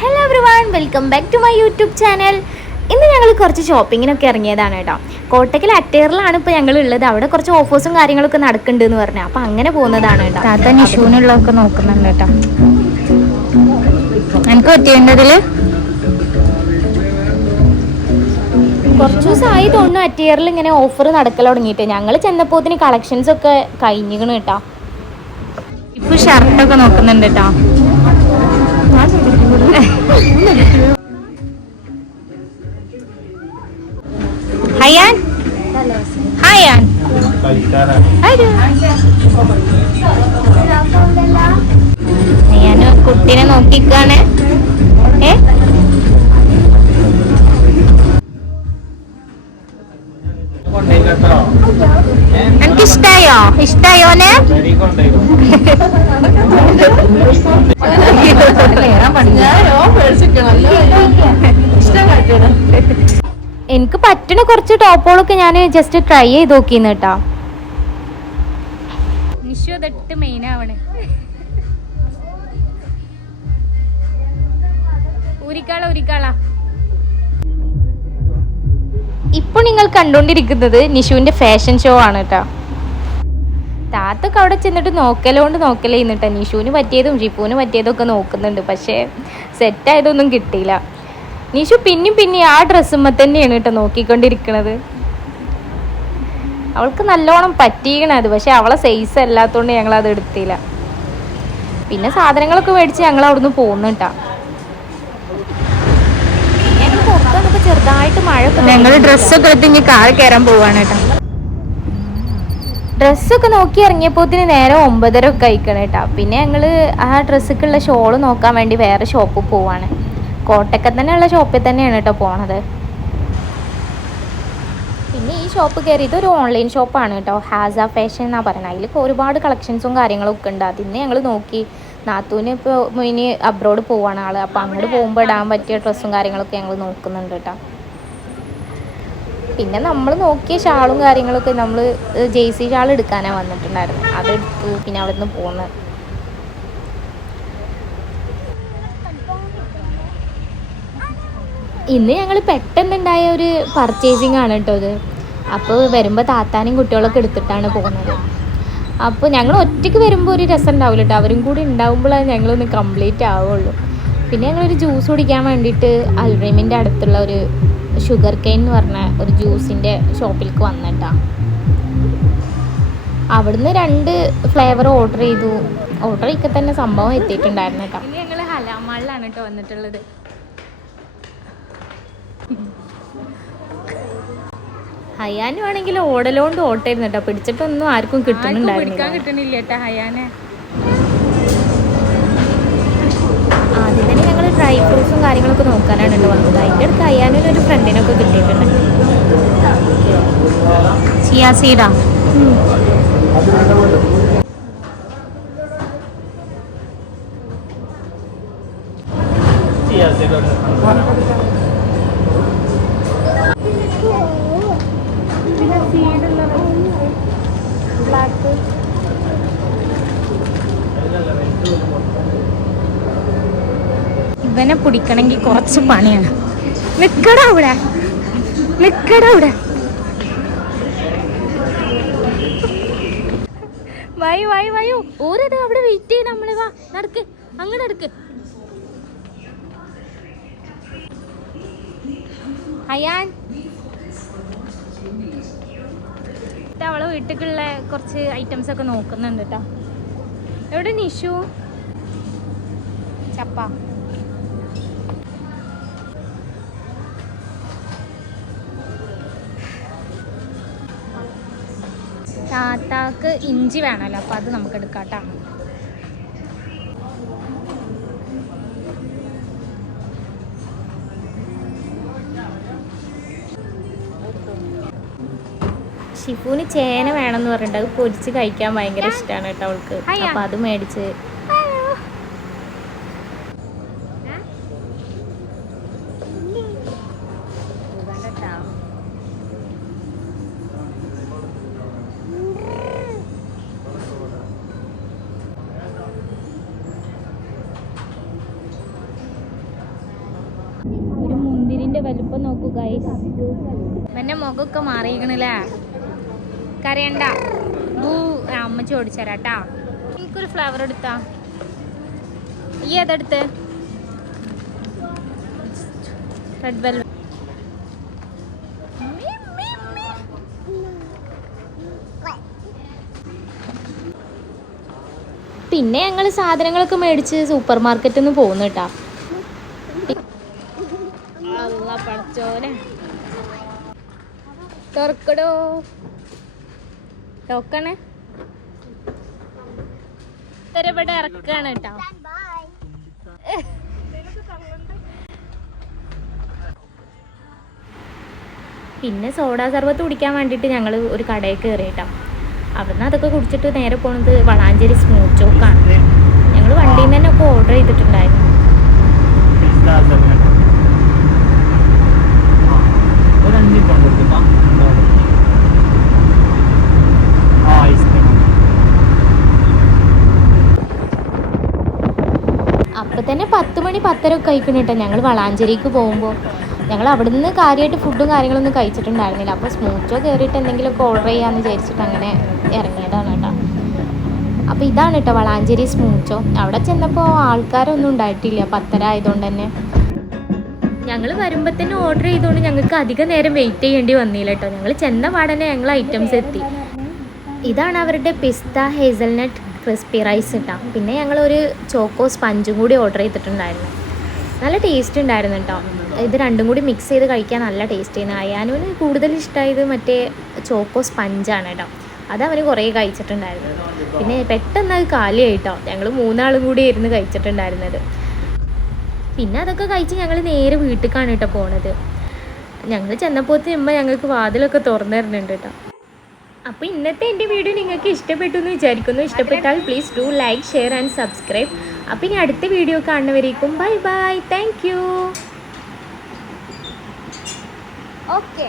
Hello everyone, welcome back to my YouTube channel. ഇന്ന് ഞങ്ങൾ കുറച്ച് ഷോപ്പിങ്ങിനൊക്കെ ഇറങ്ങിയതാണ് കേട്ടോ. കോട്ടക്കൽ അറ്റേറിലാണ് ഇപ്പോൾ ഞങ്ങൾ ഉള്ളത്. അവിടെ കുറച്ച് ഓഫേഴ്സും കാര്യങ്ങളൊക്കെ നടക്കുന്നുണ്ട് എന്ന് പറഞ്ഞു. അപ്പോൾ അങ്ങനെ പോകുന്നതാണ് കേട്ടോ. താത്ത നിഷൂനുള്ളതൊക്കെ നോക്കുന്നുണ്ട് കേട്ടോ. എനിക്ക് പറ്റിയതിൽ കുറച്ച് ദിവസമായി തോന്നുന്നു അറ്റേറിൽ ഇങ്ങനെ ഓഫർ നടക്കൽ തുടങ്ങിയിട്ട്. ഞങ്ങൾ ചെന്നപ്പോത്തിന് കളക്ഷൻസ് ഒക്കെ കഴിഞ്ഞിരിക്കണം കേട്ടോ. ഇപ്പൊ ഷർട്ടൊക്കെ നോക്കുന്നുണ്ട് കേട്ടോ. ഹയാൻ ഹയാൻ ഞാൻ കുട്ടീനെ നോക്കിക്കാണ്. എനിക്ക് ഇഷ്ടായോനെ എനിക്ക് പറ്റുന്ന കുറച്ച് ടോപ്പുകളൊക്കെ ഞാൻ ജസ്റ്റ് ട്രൈ ചെയ്ത് നോക്കിന്ന് കേട്ടോ. നിഷു അതൊട്ട് മെയിൻ ആവണേ. ഉരിക്കാളാ ഇപ്പോൾ നിങ്ങൾ കണ്ടുകൊണ്ടിരിക്കുന്നത് നിഷുവിന്റെ ഫാഷൻ ഷോ ആണ് കേട്ടോ. താത്തൊക്കെ അവിടെ ചെന്നിട്ട് നോക്കലേ എന്നിട്ടാ നിഷുവിന് പറ്റിയതും ഷിപ്പുവിന് പറ്റിയതും ഒക്കെ നോക്കുന്നുണ്ട്. പക്ഷേ സെറ്റായതൊന്നും കിട്ടിയില്ല. നിഷു പിന്നെയും ആ ഡ്രസ്സുമ്മ തന്നെയാണ് കേട്ടോ നോക്കിക്കൊണ്ടിരിക്കണത്. അവൾക്ക് നല്ലോണം പറ്റിയിരിക്കണത്, പക്ഷെ അവളെ സൈസ് അല്ലാത്തതുകൊണ്ട് ഞങ്ങൾ അത് എടുത്തില്ല. പിന്നെ സാധനങ്ങളൊക്കെ മേടിച്ച് ഞങ്ങൾ അവിടുന്ന് പോകുന്നു കേട്ടോ. ഞങ്ങൾ പുറത്ത് വന്നപ്പോൾ ചെറുതായിട്ട് മഴ. ഞങ്ങൾ ഡ്രസ്സൊക്കെ എടുത്ത് ഇനി കാർ കയറാൻ പോവാണ് കേട്ടോ. ഡ്രസ്സൊക്കെ നോക്കി ഇറങ്ങിയപ്പോത്തിന് നേരെ 9:30 ഒക്കെ കഴിക്കണം കേട്ടോ. പിന്നെ ഞങ്ങൾ ആ ഡ്രസ്സൊക്കെയുള്ള ഷോള് നോക്കാൻ വേണ്ടി വേറെ ഷോപ്പിൽ പോവാണ്. കോട്ടക്കൽ തന്നെയുള്ള ഷോപ്പിൽ തന്നെയാണ് കേട്ടോ പോണത്. പിന്നെ ഈ ഷോപ്പ് കയറിയത് ഒരു ഓൺലൈൻ ഷോപ്പാണ് കേട്ടോ. ഹാസ ഫാഷൻ എന്നാണ് പറയുന്നത്. അതിൽ ഒരുപാട് കളക്ഷൻസും കാര്യങ്ങളൊക്കെ ഉണ്ട്. അതിന് ഞങ്ങൾ നോക്കി. നാത്തൂന് ഇപ്പോൾ ഇനി അബ്രോഡ് പോവാണ് ആൾ. അപ്പോൾ അങ്ങോട്ട് പോകുമ്പോൾ ഇടാൻ പറ്റിയ ഡ്രസ്സും കാര്യങ്ങളൊക്കെ ഞങ്ങൾ നോക്കുന്നുണ്ട് കേട്ടോ. പിന്നെ നമ്മൾ നോക്കിയ ഷാളും കാര്യങ്ങളൊക്കെ നമ്മൾ ജേഴ്സി ഷാൾ എടുക്കാനാണ് വന്നിട്ടുണ്ടായിരുന്നു. അതെടുത്തു. പിന്നെ അവിടെ നിന്ന് പോന്ന്. ഇന്ന് ഞങ്ങൾ പെട്ടെന്നുണ്ടായ ഒരു പർച്ചേസിങ് ആണ് കേട്ടോ ഇത്. അപ്പോൾ വരുമ്പോൾ താത്താനും കുട്ടികളൊക്കെ എടുത്തിട്ടാണ് പോകുന്നത്. അപ്പോൾ ഞങ്ങൾ ഒറ്റയ്ക്ക് വരുമ്പോൾ ഒരു രസം ഉണ്ടാവില്ല കേട്ടോ. അവരും കൂടി ഉണ്ടാവുമ്പോഴാണ് ഞങ്ങളൊന്ന് കംപ്ലീറ്റ് ആവുള്ളൂ. പിന്നെ ഞങ്ങളൊരു ജ്യൂസ് കുടിക്കാൻ വേണ്ടിയിട്ട് അൽറീമിൻ്റെ അടുത്തുള്ള ഒരു ഷുഗർ കെയിൻ എന്ന് പറഞ്ഞ ഒരു ജ്യൂസിൻ്റെ ഷോപ്പിലേക്ക് വന്നിട്ടാണ്. അവിടുന്ന് 2 ഫ്ലേവർ ഓർഡർ ചെയ്തു. ഓർഡർ ചെയ്യൊക്കെ തന്നെ സംഭവം എത്തിയിട്ടുണ്ടായിരുന്നു കേട്ടോ. ഇനി ഞങ്ങൾ ഹലാമാളിലാണ് കേട്ടോ വന്നിട്ടുള്ളത്. ഹയാനും ആണെങ്കിൽ ഓടലോണ്ട് ഓട്ടായിരുന്നു കേട്ടോ. പിടിച്ചിട്ടൊന്നും ആർക്കും കിട്ടുന്നുണ്ടായിരുന്നില്ല. കിട്ടണില്ല കേട്ടോ ഹയാനെ. ആദ്യം തന്നെ ഞങ്ങൾ ഡ്രൈ ഫ്രൂട്ട്സും കാര്യങ്ങളൊക്കെ നോക്കാനാണ് കേട്ടോ വന്നത്. അതിൻ്റെ അടുത്ത് ഹയാനും ഒരു ഫ്രണ്ടിനൊക്കെ കിട്ടിയിട്ടുണ്ട്. ചിയാ സീഡാ. ഇവനെ പിടിക്കണമെങ്കിൽ കുറച്ച് പണിയാണ്. നിക്കടാ അവിടെ. വയൂ ഓരത് അവിടെ വെയിറ്റ് ചെയ്ത് നമ്മളെ. വാ നടക്ക്, അങ്ങനെ നടക്ക്. ഹയാൻ അവളെ വീട്ടിലുള്ള കുറച്ച് ഐറ്റംസ് ഒക്കെ നോക്കുന്നുണ്ട് കേട്ടോ. എവിടെ നിഷു? ചപ്പ. താത്താക്ക് ഇഞ്ചി വേണമല്ലോ, അപ്പം അത് നമുക്ക് എടുക്കാം കേട്ടോ. ഷിഫുവിന് ചേന വേണമെന്ന് പറഞ്ഞിട്ട് അത് പൊരിച്ച് കഴിക്കാൻ ഭയങ്കര ഇഷ്ടമാണ് കേട്ടോ അവൾക്ക്. അപ്പം അത് മേടിച്ച്. ഇതിന്റെ വലുപ്പം നോക്കൂ ഗൈസ്. എന്റെ മുഖമൊക്കെ മാറിയിരിക്കണല്ലേ. കരയണ്ട. അമ്മച്ചി ഓടിച്ചരാട്ടാ. എനിക്കൊരു ഫ്ലവർ എടുത്താ. ഈ ഏതെടുത്ത്? Red velvet. പിന്നെ ഞങ്ങൾ സാധനങ്ങളൊക്കെ മേടിച്ച് സൂപ്പർ മാർക്കറ്റിൽ നിന്ന് പോകുന്നു കേട്ടാ. പഠിച്ചോനെ തുറക്കടോ. തുറക്കണേ. ഇവിടെ ഇറക്കാണ് കേട്ടോ. പിന്നെ സോഡാ സർബത്ത് കുടിക്കാൻ വേണ്ടിയിട്ട് ഞങ്ങൾ ഒരു കടയിൽ കയറി കേട്ടോ. അവിടുന്ന് അതൊക്കെ കുടിച്ചിട്ട് നേരെ പോണത് വളാഞ്ചേരി സ്മൂത്ത് ചോക്കാണ്. ഞങ്ങൾ വണ്ടിയിൽ നിന്ന് തന്നെ ഒക്കെ ഓർഡർ ചെയ്തിട്ടുണ്ടായിരുന്നു. അപ്പം തന്നെ 10 മണി 10:30 ഒക്കെ കഴിക്കണം കേട്ടോ. ഞങ്ങൾ വളാഞ്ചേരിക്ക് പോകുമ്പോൾ ഞങ്ങൾ അവിടെ നിന്ന് കാര്യമായിട്ട് ഫുഡും കാര്യങ്ങളൊന്നും കഴിച്ചിട്ടുണ്ടായിരുന്നില്ല. അപ്പോൾ സ്മൂത്തോ കയറിയിട്ട് എന്തെങ്കിലുമൊക്കെ ഓർഡർ ചെയ്യാമെന്ന് വിചാരിച്ചിട്ട് അങ്ങനെ ഇറങ്ങിയതാണ് കേട്ടോ. അപ്പോൾ ഇതാണ് കേട്ടോ വളാഞ്ചേരി സ്മൂത്തോ. അവിടെ ചെന്നപ്പോൾ ആൾക്കാരൊന്നും ഉണ്ടായിട്ടില്ല, 10:30 ആയതുകൊണ്ട് തന്നെ. ഞങ്ങൾ വരുമ്പോൾ തന്നെ ഓർഡർ ചെയ്തുകൊണ്ട് ഞങ്ങൾക്ക് അധികം നേരം വെയിറ്റ് ചെയ്യേണ്ടി വന്നില്ല കേട്ടോ. ഞങ്ങൾ ചെന്ന പാടന്നെ ഞങ്ങൾ ഐറ്റംസ് എത്തി. ഇതാണ് അവരുടെ പിസ്ത ഹേസൽനട്ട് ക്രിസ്പി റൈസ് കേട്ടോ. പിന്നെ ഞങ്ങളൊരു ചോക്കോ സ്പഞ്ചും കൂടി ഓർഡർ ചെയ്തിട്ടുണ്ടായിരുന്നു. നല്ല ടേസ്റ്റ് ഉണ്ടായിരുന്നു കേട്ടോ. ഇത് രണ്ടും കൂടി മിക്സ് ചെയ്ത് കഴിക്കാൻ നല്ല ടേസ്റ്റ് ചെയ്യുന്നു. അയാനുവിന് കൂടുതൽ ഇഷ്ടമായത് മറ്റേ ചോക്കോ സ്പഞ്ചാണ് കേട്ടോ. അതവന് കുറേ കഴിച്ചിട്ടുണ്ടായിരുന്നു. പിന്നെ പെട്ടെന്ന് അത് കാലിയായിട്ടോ. ഞങ്ങൾ 3 ആളും കൂടി ഇരുന്ന് കഴിച്ചിട്ടുണ്ടായിരുന്നത്. പിന്നെ അതൊക്കെ കഴിച്ച് ഞങ്ങൾ നേരെ വീട്ടിലേക്കാണ് കേട്ടോ പോണത്. ഞങ്ങൾ ചെന്നപ്പോഴത്തേന് ഞങ്ങൾക്ക് വാതിലൊക്കെ തുറന്നു തരുന്നുണ്ട് കേട്ടോ. അപ്പോൾ ഇന്നത്തെ എൻ്റെ വീഡിയോ നിങ്ങൾക്ക് ഇഷ്ടപ്പെട്ടു എന്ന് വിചാരിക്കുന്നു. ഇഷ്ടപ്പെട്ടാൽ please do like, share and subscribe. അപ്പോൾ ഇനി അടുത്ത വീഡിയോ കാണുന്നവരേക്കും bye bye. Thank you. Okay.